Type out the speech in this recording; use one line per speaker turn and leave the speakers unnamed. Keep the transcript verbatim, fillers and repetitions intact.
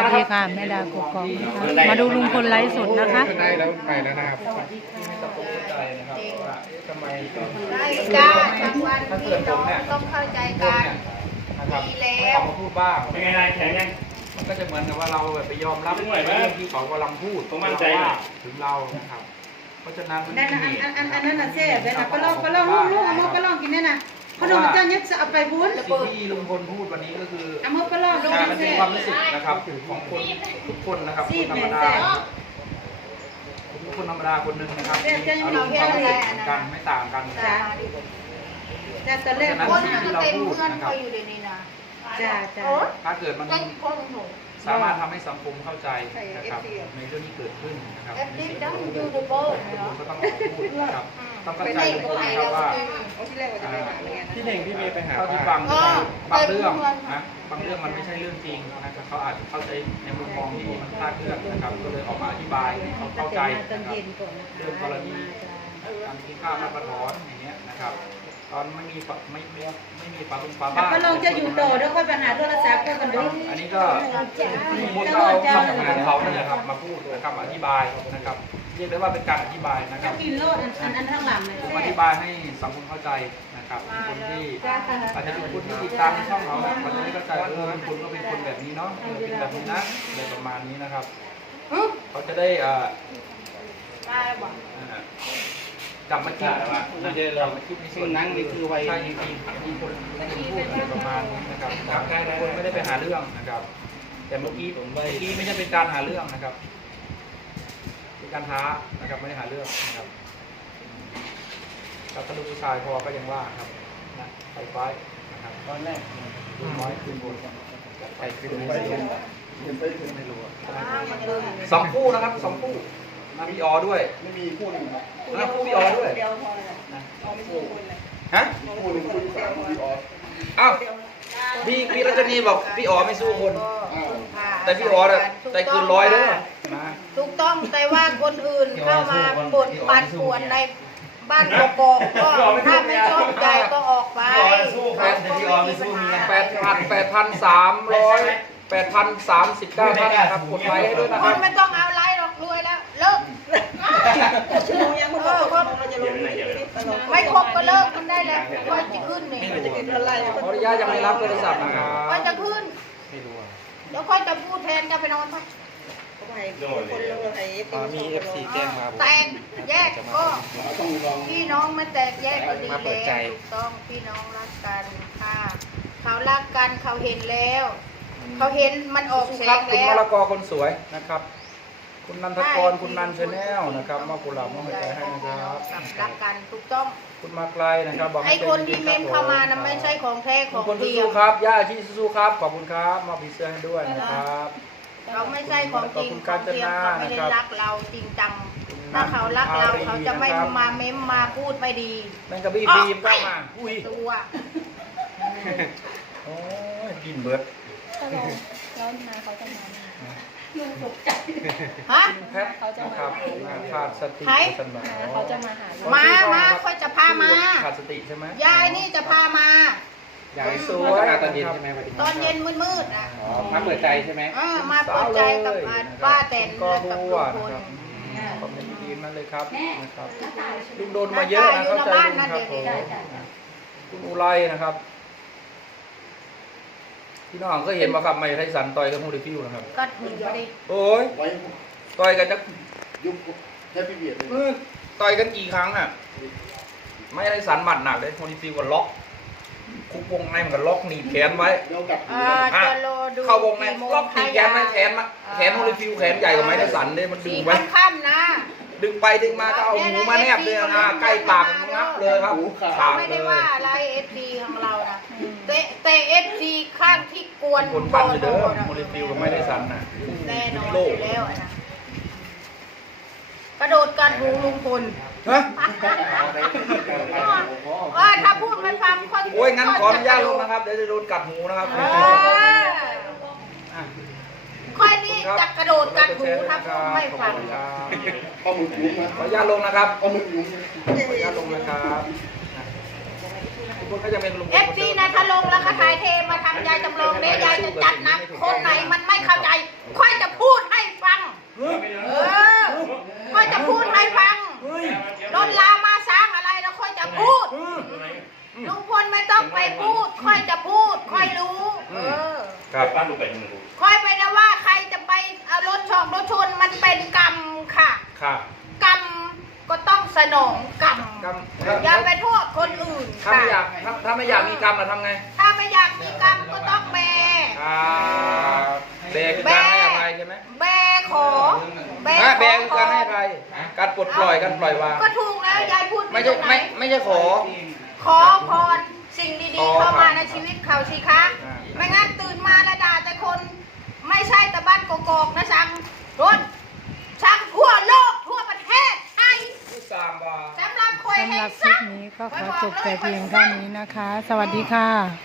ดีค่ะแม่ดากกอกนะคะมาดูลุงพลไลฟ์สดนะคะ
ได้แล้วไปแล้วนะครับ
ที่ไม่ต้องเข้าใจนะครับว่าทำไมต้อง
ได้จ้าบางวันพี่น้องต้องเข้าใจกันดีแล้ว
ออกมาพูดบ้าง
เป็นไงนายแข็งยัง
มันก็จะเหมือนกับว่าเราแบบไปยอมรับเรื่องที่เขากำลังพูดว่าถึงเรานะครับเพราะฉะนั้น
นั่นอันอันอันอันนั้นน่ะเซ่เดี๋ยวนะก็ลองก็ลองลูกลูกเอามาก็ลองกินเนี่ยนะขนมเจ้าเนี่ยจะเอาไปบุญ
สิ่งที่ลุงพลพูดวันนี้ก็คือ
เอามาก็ลองลูก
มันเป็
เซ่
นความรู้สึกนะครับของคนทุกคนนะครับคนธรรมดาทุกคนธรรมดาคนหนึ่งนะครับมีอารมณ์ความรู้สึกเหมือนกันไม่ต่างกัน
จ้าจ้าตอนแรก
คนมันก็เต็มเพื่อนเขาอยู่ในนี้นะ
จ้าจ้า
ถ้าเกิดมัน
เต็มคนหนู
สามารถทำให้สังคมเข้าใจนะครับในเรื่องที่เกิดขึ้นนะครับ
เอฟ
ใน
ซี
สิ่ง
ดัง
ที่
ยู
เกิด
ทูบ
ขึ้น
เบอร์
ก็ต้องออกมาพูดนะครับต้องเข้าใจทุกคนนะครับว่า
ที่หนึ่งพี่เมย์ไปหา
เท่าที่ฟังบางเรื่องนะบางเรื่องมันไม่ใช่เรื่องจริงนะครับเขาอาจจะเข้าใจในมุมมองที่มันคลาดเคลื่อนนะครับก็เลยออกมาอธิบายให้เขาเข้าใจนะครับเรื่องกรณีการกินข้าวหน้าประถอนอย่างเงี้ยนะครับตอนไม่มีไม่ไม่ไม่มีฝาลุงฝาบ้าน
ก็ลองจะอยู่ต่อแล้วค่อยไปหาโทรศัพท์ก็กันดู
อันนี้ก็มุดเอาคำพูดของเขานั่นแหละครับมาพูดนะครับอธิบายนะครับเรียกได้ว่าเป็นการอธิบายนะครับ
กินโลดอันอันข้างหลังเลย
ผมอธิบายให้สังคมเข้าใจนะครับคนที่อาจจะเป็นคนที่ติดตามช่องเราเขาจะไม่เข้าใจเออคุณก็เป็นคนแบบนี้เนาะเป็นแบบนี้นะอะไรประมาณนี้นะครับเขาจะได้อ่า
ได้บอก
กลับมาคิดว่าเรามาคิดในส่วนนั้นนี่คือวัยใช่จริงๆมีคนพูดประมาณนี้นะครับคนไม่ได้ไปหาเรื่องนะครับ แต่เมื่อกี้เมื่อกี้ไม่ใช่เป็นการหาเรื่องนะครับเป็นการท้านะครับไม่ได้หาเรื่องนะครับกับทะลุผู้ชายพอก็ยังว่าครับนะไปไฟนะครับตอนแรกดูน้อยขึ้นบนไปขึ้นไม่รู้ไม่รู้สองคู่นะครับสองคู่นะพี่ออด้วยไม่มีคู่หนึ่งนะคู่พี่ออด้วยนะคู่ฮะคู่หนึ่งคู่ที่สามคู่พี่อออ้าวพี่พี่รัชนีบอกพี่ออไม่สู้คนแต่พี่ออเนี่ยใจเกินร้อยเด้อนะ
ถูกต้องแต่ว่าคนอื่นเข้ามาปวดปันป่วนในบ้านกกอกก็ถ้าไม่ชอบใจก็ออกไป
แปดแปดพันแปดพันสามร้อยแปดพันสามสิบเก้าท่านนะครับกดไลค์ให้ด้วยนะ
ค
ครั
น
บ
ไม่ต้องเอาไลค์หรอกรวยแล้วเลิกเออคนไม่ครบก็เลิกมันได้แล้วค่อยจะขึ้นนี่
ขออนุญาตยังไม่รับโทรศัพท์นะครับ
ค่อยจะขึ้นเดี๋ยวค่อยจะพูดแทนกันไปนอนไป
มีเอฟซีแจ้งมา
แตกแยกก็พี่น้องไม่แตกแยกก็ดีแล้วถูกต้องพี่น้องรักกันค่ะเขารักกันเขาเห็นแล้ว เขาเห็นมันออกแส
ครับ
ง
คุณ
แล้
ม
ว
รกรคนสวยนะครับ คุณนันทกรคุณนันชาแนลนะครับมอบกุหลาบมอบหัวใจให้นะครับ
รักกันถูกต้อง
คุณมาไกลนะครับบอก
ไอ้คนที่เมมเข้ามานะไม่ใช่ของแท้ของ
คน
เทีย
สู้
ม
ๆครับย่าที่สู้ๆครับขอบคุณครับมอบผีเสื้อให้ด้วยนะครับ
เขาไม่ใช่ของจริงของเทียมเขาไม่ได้รักเราจริงจังถ้าเขารักเราเขาจะไม่มาเมมมาพูดไม่ดี
แมงกะบี้ฟิล์มก็มาอุ้ย
ตัว
โอ้ยกินเบิร์ด
แล้วนายเขาจะมา
ฮะ
แพทนะครับขาดสติสมอง
เขาจะมาหา
มามาค่อยจะพามา
ขาดสติใช่ไหม
ยายนี่จะพามา
ยายสวยตอนเย็นใช่ไหม
ตอนเย็นมืดๆนะ
มาเปิดใจใช่ไหม
เออมาเปิดใจกับป้าแตน
ก็
และกับ
รู้
ลุง
ว่า
พ
นะ
ล
ครับคอมเมนต์ดีๆนั่นเลยครับนะครับลุงโดนมาเยอะนะเข้าใจลุงครับผมคุณอุไรนะครับพี่น้องก็เห็นมาครับไม่ไทสันต่อยกับมูริฟิวนะครับ
ก็ถึงพอดี
โอ้ยต่อยกันจะ
ยุคแฮปปี้เบียดเลย
เออต่อยกันกี่ครั้งอ่ะไม่ไทสันหมัดหนักเลยมูริฟิวก็ล็อกคุกวงในมันก็ล็อกหนีบแขนไว้
เดี๋ยวกลับ
อ่าจะรอดู
เข้าวงในล็อกหนีบแขนไว้แขนมาแขนมูริฟิวแขนใหญ่กว่าไม้ไทสันเลยมันดึ
สี่
งไว้
ค่ำนะ
ดึงไปดึงมาก็เอาหูมาแนบเลยนะใกล้ปากงับเลยครับ
เขา
ขาด
ไม่
เล
ได้
ย
ว่าอะไรเอฟซีของเรานะเตะเตะเอฟซีข้างที่กวน
คนปั้นเลยเด้อโมเลฟิวกับไม่ได้สันนะ
แน่นอนอยู่แล้วอะนะกระโดดกัดหูลุงพล
ฮะ
ว่าถ้าพูดไม่ฟังคน
โอ้ยงั้นขออนุญาตลงนะครับเดี๋ยวจะโดนกัดหูนะครับ
เออค่อยนี่จะกระโดดกัดหูถ้าพูดไม่ฟัง
เอามือยุ้งนะ
ขออนุญาตลงนะครับ
เอามือยุ้ง
ขออนุญาตลงนะครับทุกคนก็จะเป็นลุง
เอฟซีนะถ้าลงแล้วก็ถ่ายเทมาทำยายจำลองเนี่ยยายจะจัดหนักคนไหนมันไม่เข้าใจค่อย
ครับ
ป้าดูไปยังไงดู
คอยไปนะว่าใครจะไปเอารถชอกรถชนมันเป็นกรรมค่ะ
ครับ
กรรมก็ต้องสนองกรรม
กรรม
อย่าไปโทษคนอื่น
ถ้า
ค่ะ
ไม่อยากถ้าถ้าไม่อยากมีกรรมเราทำไง
ถ้าไม่อยากมีกรรมก็ต้องแบ
ครับเบรคือการให้อภัยใช่ไหม
แบขอแบ
ฮะ
ข
เบร
อ
คือการให้อภัยการปลดปล่อยการปล่อยวาง
ก็ถูกแล้วยายพูด
ไม่ใช่
ตรงหน
ไม่ไม่ใช่ขอ
ขอพรสิ่ง
ข
ดี
อ
ๆเข้ามา
ครับ
ในชีวิตเขาสิคะ
อ่า
ไม่งั้นตื่นมาแล้วด่าแต่คน ไม่ใช่แต่บ้านกอกๆนะช่างรุ่นช่างทั่วโลกทั่วประเทศไทย
ที่สามบาท
สำหรับคอย
สำห
แห่
รั
ง
บคลิ
ซั
ป
ก
นี้ก็ขอจบแต่เพียงเท่านี้นะคะ สวัสดีค่ะ